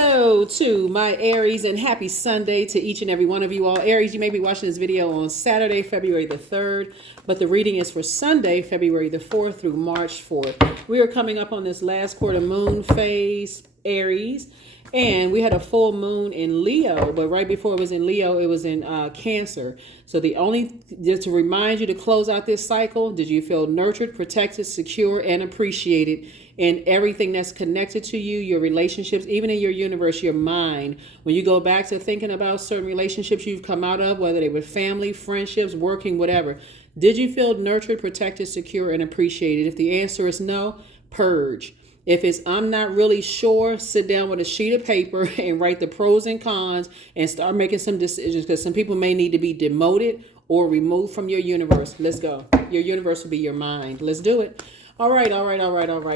Hello to my Aries and happy Sunday to each and every one of you all. Aries, you may be watching this video on Saturday, February the 3rd, but the reading is for Sunday, February the 4th through March 4th. We are coming up on this last quarter moon phase, Aries, and we had a full moon in Leo, but right before it was in Leo, it was in Cancer. So just to remind you to close out this cycle, did you feel nurtured, protected, secure, and appreciated in everything that's connected to you, your relationships, even in your universe, your mind? When you go back to thinking about certain relationships you've come out of, whether they were family, friendships, working, whatever, did you feel nurtured, protected, secure, and appreciated? If the answer is no, purge. If it's I'm not really sure, sit down with a sheet of paper and write the pros and cons and start making some decisions, because some people may need to be demoted or removed from your universe. Let's go. Your universe will be your mind. Let's do it. All right.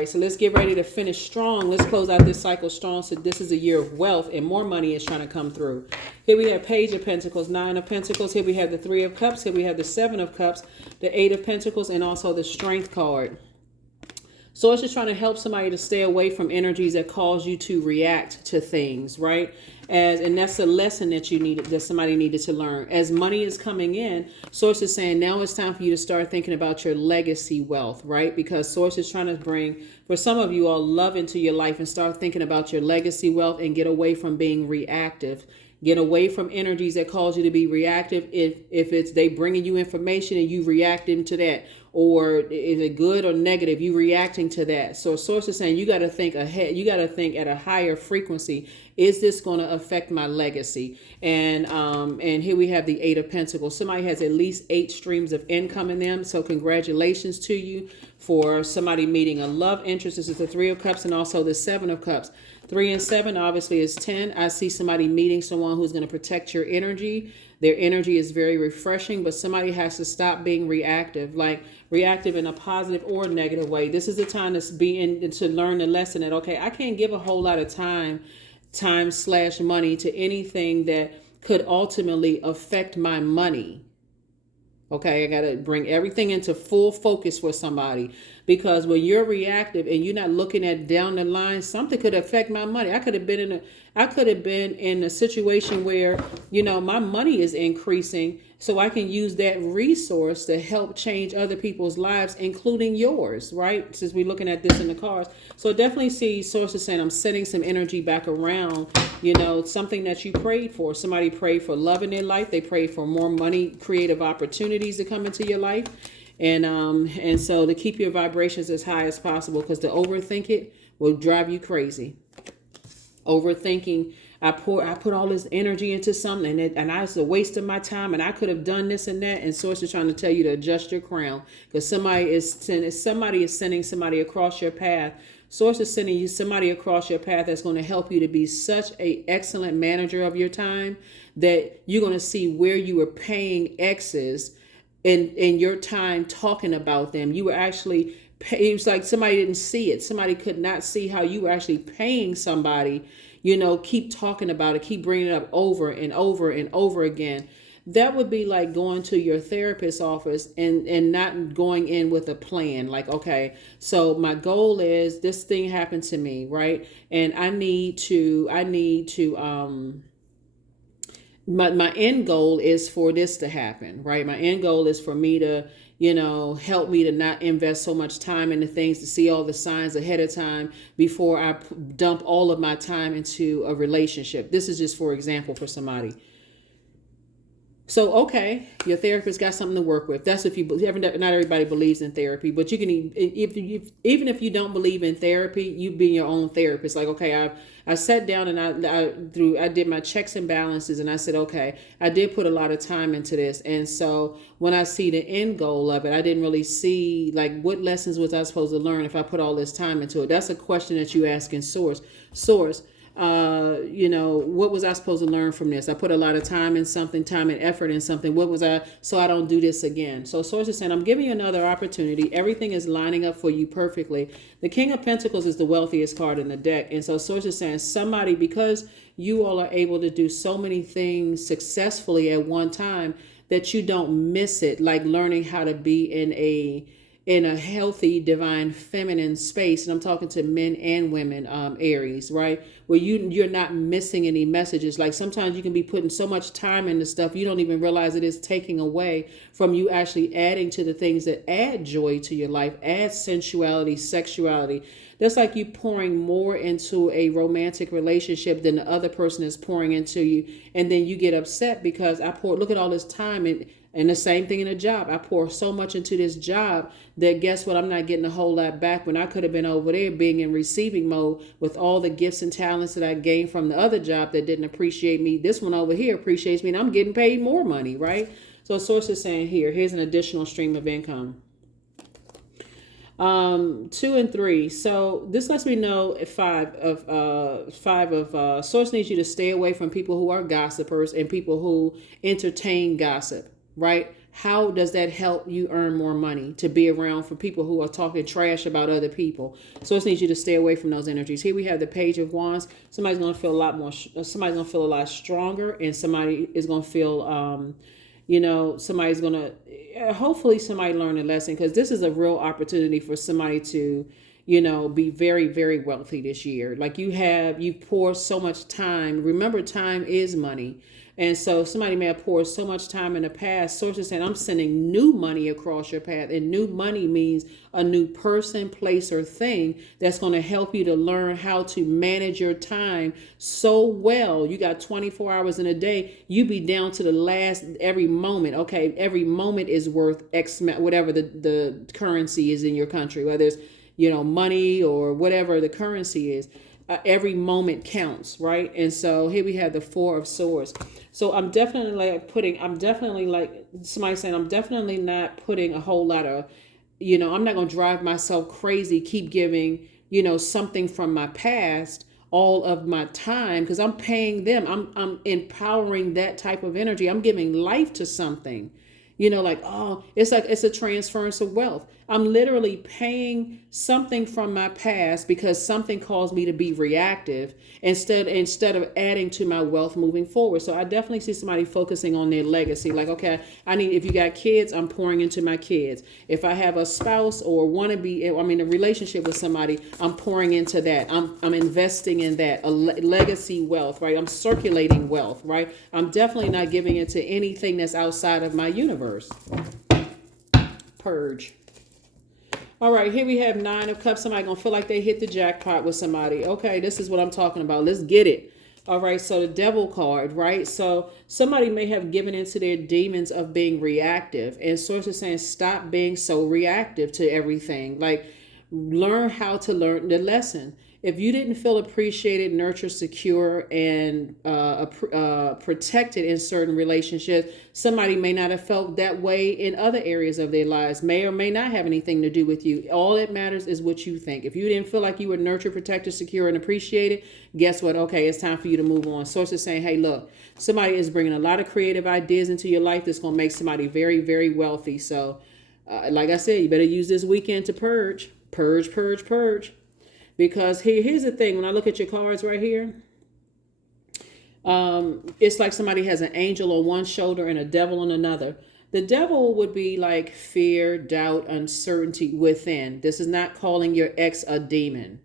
So let's get ready to finish strong. Let's close out this cycle strong. So this is a year of wealth and more money is trying to come through. Here we have Page of Pentacles, Nine of Pentacles. Here we have the Three of Cups. Here we have the Seven of Cups, the Eight of Pentacles, and also the Strength card. So it's just trying to help somebody to stay away from energies that cause you to react to things, right? And that's a lesson that somebody needed to learn. As money is coming in, Source is saying now it's time for you to start thinking about your legacy wealth, right? Because Source is trying to bring, for some of you all, love into your life and start thinking about your legacy wealth and get away from being reactive. Get away from energies that cause you to be reactive. If it's they bringing you information and you reacting to that, or is it good or negative, you reacting to that. So Source is saying you got to think ahead. You got to think at a higher frequency. Is this going to affect my legacy? And here we have the Eight of Pentacles. Somebody has at least 8 streams of income in them. So congratulations to you for somebody meeting a love interest. This is the Three of Cups and also the Seven of Cups. 3 and 7 obviously is 10. I see somebody meeting someone who's going to protect your energy. Their energy is very refreshing, but somebody has to stop being reactive, like reactive in a positive or negative way. This is the time to learn the lesson that, okay, I can't give a whole lot of time/money to anything that could ultimately affect my money. Okay, I got to bring everything into full focus for somebody, because when you're reactive and you're not looking at down the line, something could affect my money. I could have been in a situation where, my money is increasing, so I can use that resource to help change other people's lives, including yours, right? Since we're looking at this in the cards. So I definitely see sources saying I'm sending some energy back around, something that you prayed for. Somebody prayed for love in their life. They prayed for more money, creative opportunities to come into your life. And so to keep your vibrations as high as possible, because to overthink it will drive you crazy. Overthinking, I put all this energy into something and it's a waste of my time and I could have done this and that. And Source is trying to tell you to adjust your crown, because somebody is sending somebody across your path. Source is sending you somebody across your path that's going to help you to be such an excellent manager of your time that you're going to see where you were paying X's in your time talking about them. You were actually, it was like somebody didn't see it. Somebody could not see how you were actually paying somebody, keep talking about it, keep bringing it up over and over and over again. That would be like going to your therapist's office and not going in with a plan. Like, okay, so my goal is this thing happened to me, right? And I need to, my end goal is for this to happen, right? My end goal is for me to, help me to not invest so much time into things, to see all the signs ahead of time before I dump all of my time into a relationship. This is just for example for somebody. So, okay, your therapist got something to work with. That's if you believe. Not everybody believes in therapy, but you can, even if you don't believe in therapy, you be your own therapist. Like, okay, I sat down and I did my checks and balances, and I said, okay, I did put a lot of time into this, and so when I see the end goal of it, I didn't really see like what lessons was I supposed to learn if I put all this time into it. That's a question that you ask in Source. What was I supposed to learn from this? I put a lot of time and effort in something. What was so I don't do this again? So Source is saying, I'm giving you another opportunity. Everything is lining up for you perfectly. The King of Pentacles is the wealthiest card in the deck. And so Source is saying somebody, because you all are able to do so many things successfully at one time, that you don't miss it, like learning how to be in a healthy divine feminine space, and I'm talking to men and women, Aries, right, where you're not missing any messages. Like sometimes you can be putting so much time into stuff you don't even realize it is taking away from you actually adding to the things that add joy to your life, add sensuality, sexuality. That's like you pouring more into a romantic relationship than the other person is pouring into you, and then you get upset because look at all this time. And the same thing in a job. I pour so much into this job that guess what? I'm not getting a whole lot back when I could have been over there being in receiving mode with all the gifts and talents that I gained from the other job that didn't appreciate me. This one over here appreciates me and I'm getting paid more money, right? So source is saying here's an additional stream of income. 2 and 3. So this lets me know five of source needs you to stay away from people who are gossipers and people who entertain gossip. Right? How does that help you earn more money to be around for people who are talking trash about other people? So it needs you to stay away from those energies. Here we have the Page of Wands. Somebody's going to feel a lot more, somebody's going to feel a lot stronger, and somebody is going to feel, somebody's going to, hopefully somebody learned a lesson, because this is a real opportunity for somebody to, be very, very wealthy this year. Like you pour so much time. Remember, time is money. And so somebody may have poured so much time in the past. Sources saying, I'm sending new money across your path. And new money means a new person, place, or thing that's going to help you to learn how to manage your time so well. You got 24 hours in a day. You be down to the last, every moment. Okay, every moment is worth X, whatever the currency is in your country, whether it's, money or whatever the currency is. Every moment counts, right? And so here we have the Four of Swords. So I'm definitely like somebody saying, I'm definitely not putting a whole lot of, I'm not going to drive myself crazy, keep giving, something from my past all of my time, because I'm paying them. I'm empowering that type of energy. I'm giving life to something. It's a transference of wealth. I'm literally paying something from my past because something caused me to be reactive instead of adding to my wealth moving forward. So I definitely see somebody focusing on their legacy. Like, okay, if you got kids, I'm pouring into my kids. If I have a spouse or want to be, a relationship with somebody, I'm pouring into that. I'm investing in that, a legacy wealth, right? I'm circulating wealth, right? I'm definitely not giving it to anything that's outside of my universe. Purge. All right, here we have Nine of Cups. Somebody gonna feel like they hit the jackpot with somebody. Okay, this is what I'm talking about. Let's get it. All right, so the Devil card, right? So somebody may have given into their demons of being reactive, and Source is saying stop being so reactive to everything. Like, learn how to learn the lesson. If you didn't feel appreciated, nurtured, secure, and protected in certain relationships, somebody may not have felt that way in other areas of their lives, may or may not have anything to do with you. All that matters is what you think. If you didn't feel like you were nurtured, protected, secure, and appreciated, guess what? Okay, it's time for you to move on. Source is saying, hey, look, somebody is bringing a lot of creative ideas into your life that's going to make somebody very, very wealthy. So, like I said, you better use this weekend to purge. Purge, purge, purge. Because here's the thing, when I look at your cards right here, it's like somebody has an angel on one shoulder and a devil on another. The devil would be like fear, doubt, uncertainty within. This is not calling your ex a demon.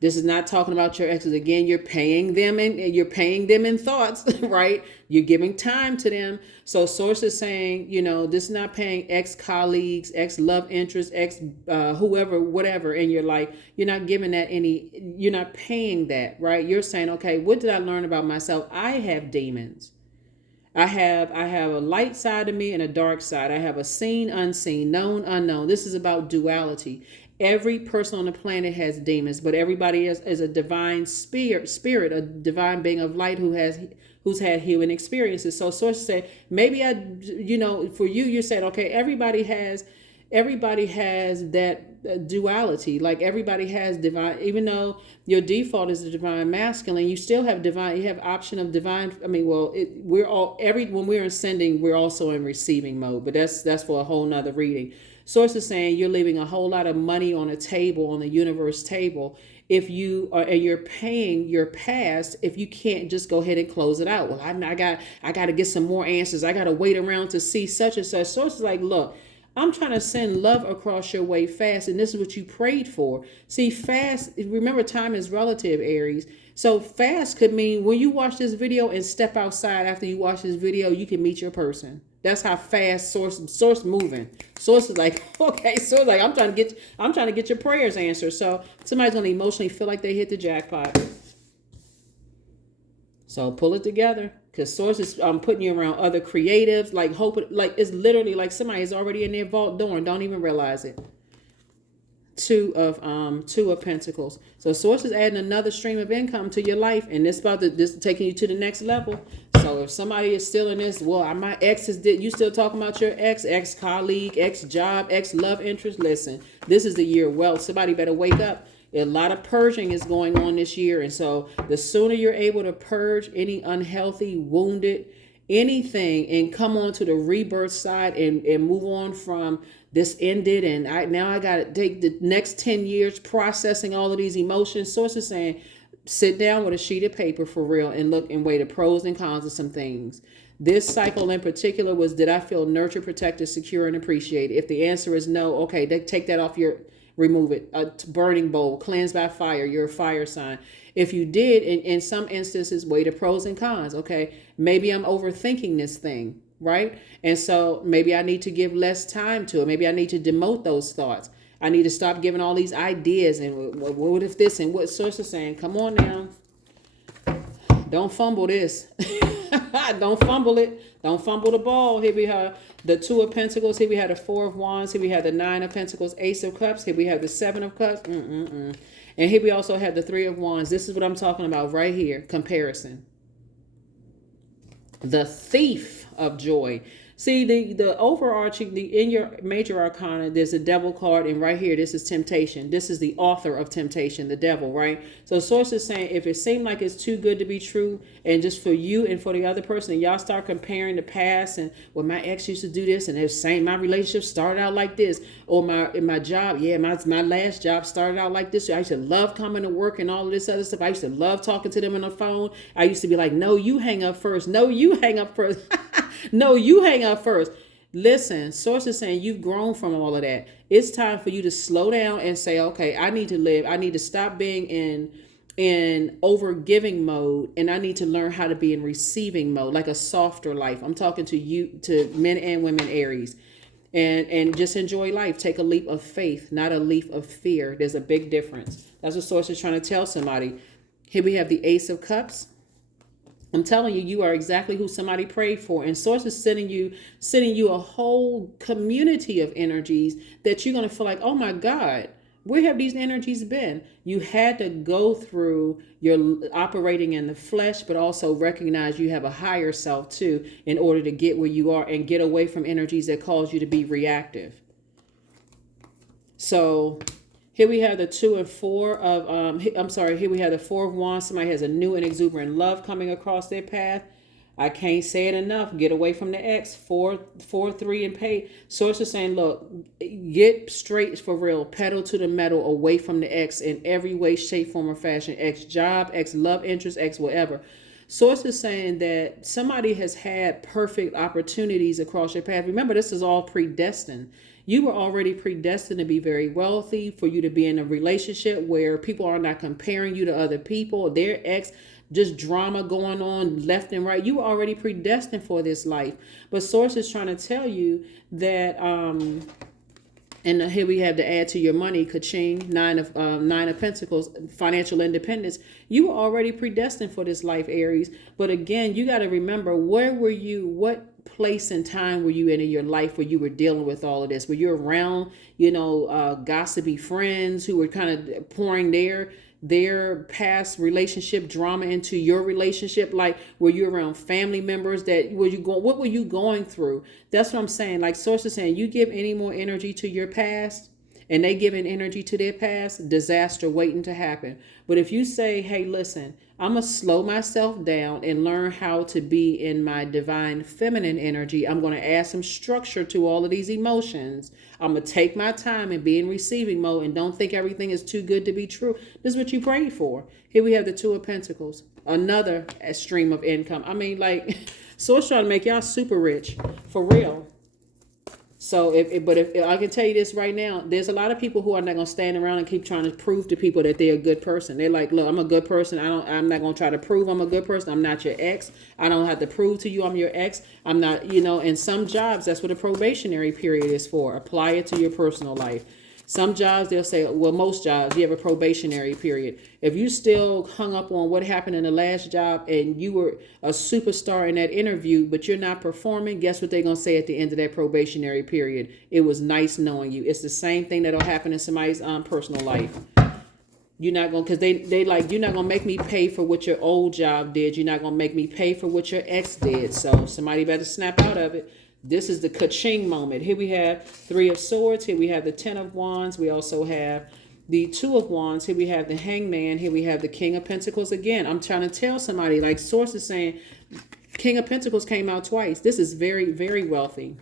This is not talking about your exes. Again, you're paying them in thoughts, right? You're giving time to them. So Source is saying, this is not paying ex-colleagues, ex-love interests, whoever, whatever in your life. You're not giving that you're not paying that, right? You're saying, okay, what did I learn about myself? I have demons. I have a light side of me and a dark side. I have a seen, unseen, known, unknown. This is about duality. Every person on the planet has demons, but everybody is a divine spirit, a divine being of light who's had human experiences. So Source say, maybe for you're saying, okay, everybody has that duality. Like everybody has divine, even though your default is the divine masculine, you still have divine, you have option of divine. When we're ascending, we're also in receiving mode, but that's for a whole nother reading. Source is saying you're leaving a whole lot of money on a table, on the universe table, if you are, and you're paying your past, if you can't just go ahead and close it out. Well, I got to get some more answers. I got to wait around to see such and such. Source is like, look, I'm trying to send love across your way fast, and this is what you prayed for. See, fast, remember, time is relative, Aries. So fast could mean when you watch this video and step outside after you watch this video, you can meet your person. That's how fast source moving. Source is like, okay, so like I'm trying to get your prayers answered. So somebody's gonna emotionally feel like they hit the jackpot. So pull it together, because source is putting you around other creatives, like hope, like it's literally like somebody is already in their vault door and don't even realize it. Two of Pentacles. So source is adding another stream of income to your life, and this taking you to the next level. So if somebody is still in this, well, my ex is you still talking about your ex colleague, ex job, ex love interest. Listen, this is the year of wealth. Somebody better wake up. A lot of purging is going on this year. And so the sooner you're able to purge any unhealthy, wounded, anything, and come on to the rebirth side and move on from this ended. And I got to take the next 10 years processing all of these emotions. Source is saying, sit down with a sheet of paper for real and look and weigh the pros and cons of some things. This cycle in particular was, did I feel nurtured, protected, secure, and appreciated? If the answer is no, okay, take that off remove it. A burning bowl, cleanse by fire, you're a fire sign. If you did, in some instances, weigh the pros and cons. Okay, maybe I'm overthinking this thing, right? And so maybe I need to give less time to it. Maybe I need to demote those thoughts. I need to stop giving all these ideas and what if this, and what source is saying, come on now. Don't fumble this. Don't fumble it. Don't fumble the ball. Here we have the Two of Pentacles. Here we have the Four of Wands. Here we have the Nine of Pentacles, Ace of Cups. Here we have the Seven of Cups. And here we also have the Three of Wands. This is what I'm talking about right here. Comparison. The Thief of Joy. See, the overarching, in your major arcana, there's a devil card, and right here, this is temptation. This is the author of temptation, the devil, right? So source is saying, if it seemed like it's too good to be true, and just for you and for the other person, and y'all start comparing the past, and, well, my ex used to do this, and it's saying my relationship started out like this, or my job, yeah, my last job started out like this. I used to love coming to work and all of this other stuff. I used to love talking to them on the phone. I used to be like, no, you hang up first. No, you hang up first. No, you hang up first. Listen, source is saying you've grown from all of that. It's time for you to slow down and say, okay, I need to live. I need to stop being in over giving mode, and I need to learn how to be in receiving mode, like a softer life. I'm talking to you, to men and women, Aries, and just enjoy life. Take a leap of faith, not a leap of fear. There's a big difference. That's what source is trying to tell somebody. Here we have the Ace of Cups. I'm telling you, you are exactly who somebody prayed for. And source is sending you a whole community of energies that you're going to feel like, oh my God, where have these energies been? You had to go through your operating in the flesh, but also recognize you have a higher self too, in order to get where you are and get away from energies that cause you to be reactive. So here we have the Two and Four of, here we have the Four of Wands. Somebody has a new and exuberant love coming across their path. I can't say it enough. Get away from the ex. 4, 3, and pay. Source is saying, look, get straight for real. Pedal to the metal, away from the ex in every way, shape, form, or fashion. Ex job, ex love interest, ex whatever. Source is saying that somebody has had perfect opportunities across your path. Remember, this is all predestined. You were already predestined to be very wealthy, for you to be in a relationship where people are not comparing you to other people, their ex, just drama going on left and right. You were already predestined for this life. But source is trying to tell you that, and here we have to add to your money, ka-ching, Nine of Pentacles, financial independence. You were already predestined for this life, Aries. But again, you got to remember, where were you? What place and time were you in your life where you were dealing with all of this? Were you around, gossipy friends who were kind of pouring their past relationship drama into your relationship? Like, were you around family members what were you going through? That's what I'm saying. Like, source is saying, you give any more energy to your past and they give an energy to their past, disaster waiting to happen. But if you say, hey, listen, I'm going to slow myself down and learn how to be in my divine feminine energy. I'm going to add some structure to all of these emotions. I'm going to take my time and be in receiving mode and don't think everything is too good to be true. This is what you prayed for. Here we have the Two of Pentacles, another stream of income. I mean, like, source trying to make y'all super rich, for real. So if I can tell you this right now, there's a lot of people who are not going to stand around and keep trying to prove to people that they're a good person. They're like, look, I'm a good person. I'm not going to try to prove I'm a good person. I'm not your ex. I don't have to prove to you I'm your ex. I'm not, in some jobs, that's what a probationary period is for. Apply it to your personal life. Some jobs, they'll say, well, most jobs, you have a probationary period. If you still hung up on what happened in the last job and you were a superstar in that interview, but you're not performing, guess what they're going to say at the end of that probationary period? It was nice knowing you. It's the same thing that'll happen in somebody's personal life. You're not going to, because they like, you're not going to make me pay for what your old job did. You're not going to make me pay for what your ex did. So somebody better snap out of it. This is the ka-ching moment. Here we have 3 of Swords. Here we have the 10 of Wands. We also have the 2 of Wands. Here we have the Hangman. Here we have the King of Pentacles. Again, I'm trying to tell somebody, like Source is saying, King of Pentacles came out twice. This is very, very wealthy.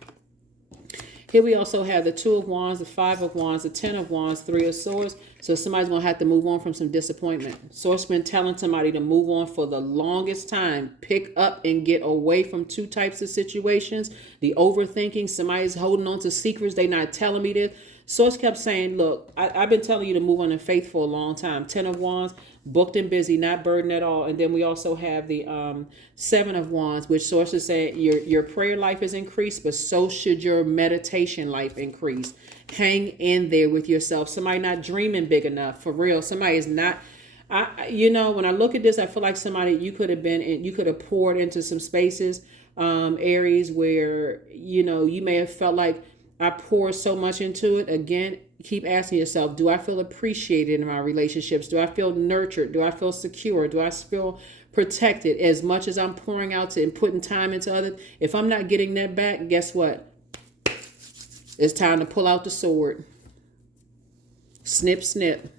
Here we also have the 2 of Wands, the 5 of Wands, the 10 of Wands, 3 of Swords. So somebody's going to have to move on from some disappointment. Source been telling somebody to move on for the longest time. Pick up and get away from 2 types of situations. The overthinking, somebody's holding on to secrets. They not telling me this. Source kept saying, look, I've been telling you to move on in faith for a long time. 10 of Wands, booked and busy, not burdened at all. And then we also have the 7 of Wands, which Source is saying your prayer life is increased, but so should your meditation life increase. Hang in there with yourself. Somebody not dreaming big enough, for real. Somebody is not. When I look at this, I feel like somebody you could have poured into some spaces, Aries, where you may have felt like I poured so much into it. Again, keep asking yourself, do I feel appreciated in my relationships? Do I feel nurtured? Do I feel secure? Do I feel protected? As much as I'm pouring out to and putting time into others, if I'm not getting that back, guess what? It's time to pull out the sword. Snip, snip.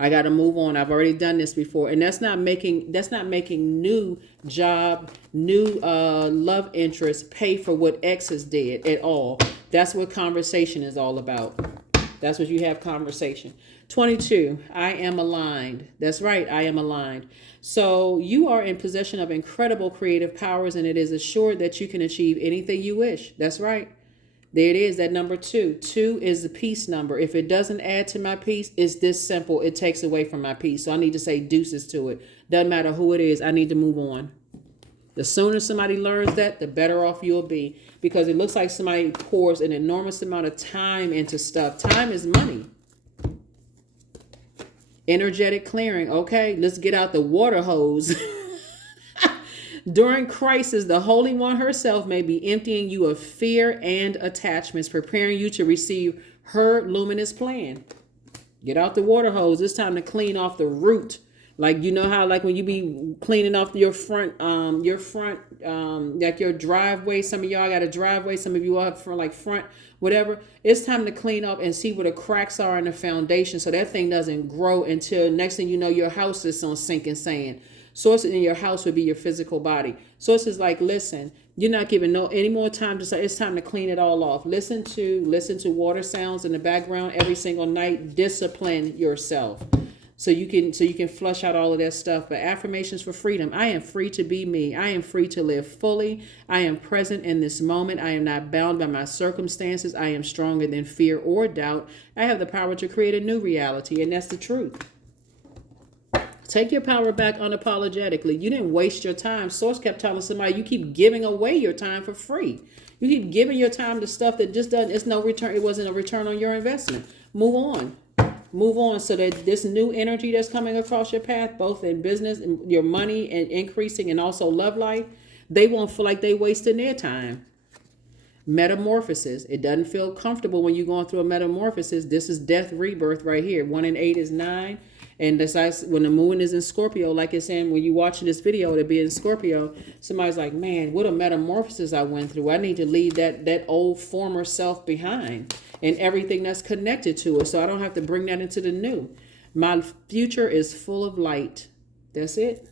I got to move on. I've already done this before. And that's not making new job, new love interest pay for what exes did at all. That's what conversation is all about. That's what you have conversation. 22, I am aligned. That's right, I am aligned. So you are in possession of incredible creative powers, and it is assured that you can achieve anything you wish. That's right. There it is, that number 2. 2 is the peace number. If it doesn't add to my peace, it's this simple. It takes away from my peace. So I need to say deuces to it. Doesn't matter who it is. I need to move on. The sooner somebody learns that, the better off you'll be. Because it looks like somebody pours an enormous amount of time into stuff. Time is money. Energetic clearing. Okay, let's get out the water hose. During crisis, the Holy One herself may be emptying you of fear and attachments, preparing you to receive her luminous plan. Get out the water hose. It's time to clean off the root. Like, you know how, like when you be cleaning off your front, like your driveway. Some of y'all got a driveway. Some of you have front, whatever. It's time to clean up and see where the cracks are in the foundation, so that thing doesn't grow until next thing you know, your house is on sinking sand. Source in your house would be your physical body. Source is like, listen, you're not giving any more time to say. It's time to clean it all off. Listen to water sounds in the background every single night. Discipline yourself. So you can flush out all of that stuff. But affirmations for freedom. I am free to be me. I am free to live fully. I am present in this moment. I am not bound by my circumstances. I am stronger than fear or doubt. I have the power to create a new reality, and that's the truth. Take your power back unapologetically. You didn't waste your time. Source kept telling somebody, you keep giving away your time for free. You keep giving your time to stuff that just doesn't, it's no return. It wasn't a return on your investment. Move on. Move on, so that this new energy that's coming across your path, both in business and your money and increasing, and also love life, they won't feel like they wasting their time. Metamorphosis. It doesn't feel comfortable when you're going through a metamorphosis. This is death, rebirth right here. 1 and 8 is 9. And that's when the moon is in Scorpio, like it's saying, when you're watching this video, it'll be in Scorpio. Somebody's like, man, what a metamorphosis I went through. I need to leave that old former self behind and everything that's connected to it, so I don't have to bring that into the new. My future is full of light. That's it.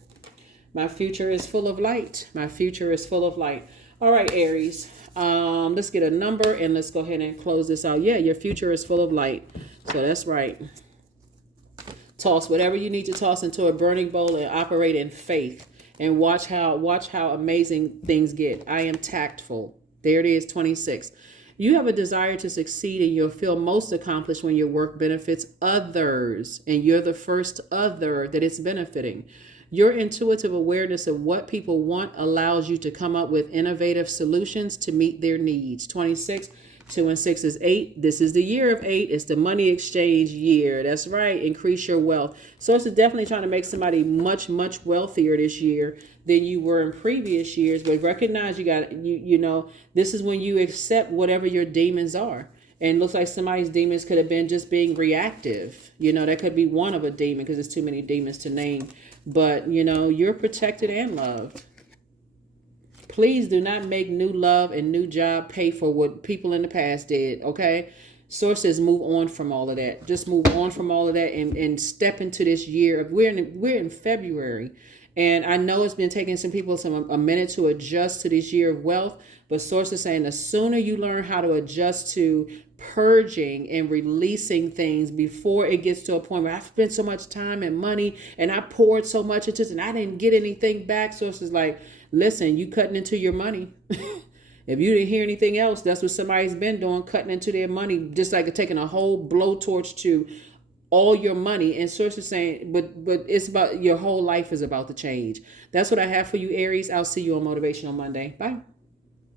My future is full of light. My future is full of light. All right, Aries. Let's get a number and let's go ahead and close this out. Yeah, your future is full of light. So that's right. Toss whatever you need to toss into a burning bowl and operate in faith, and watch how amazing things get. I am tactful. There it is, 26. You have a desire to succeed, and you'll feel most accomplished when your work benefits others and you're the first other that it's benefiting. Your intuitive awareness of what people want allows you to come up with innovative solutions to meet their needs. 26, 2 and 6 is 8. This is the year of 8. It's the money exchange year. That's right. Increase your wealth. So it's definitely trying to make somebody much, much wealthier this year than you were in previous years. But recognize you know, this is when you accept whatever your demons are. And it looks like somebody's demons could have been just being reactive. You know, that could be one of a demon because there's too many demons to name. But, you know, you're protected and loved. Please do not make new love and new job pay for what people in the past did, okay? Source says move on from all of that. Just move on from all of that and step into this year. We're in February. And I know it's been taking some people a minute to adjust to this year of wealth. But Source is saying the sooner you learn how to adjust to purging and releasing things before it gets to a point where I spent so much time and money and I poured so much into this and I didn't get anything back. Source is like, listen, you cutting into your money. If you didn't hear anything else, that's what somebody's been doing, cutting into their money, just like taking a whole blowtorch to all your money. And Source is saying, but it's about your whole life is about to change. That's what I have for you, Aries. I'll see you on Motivational Monday. Bye.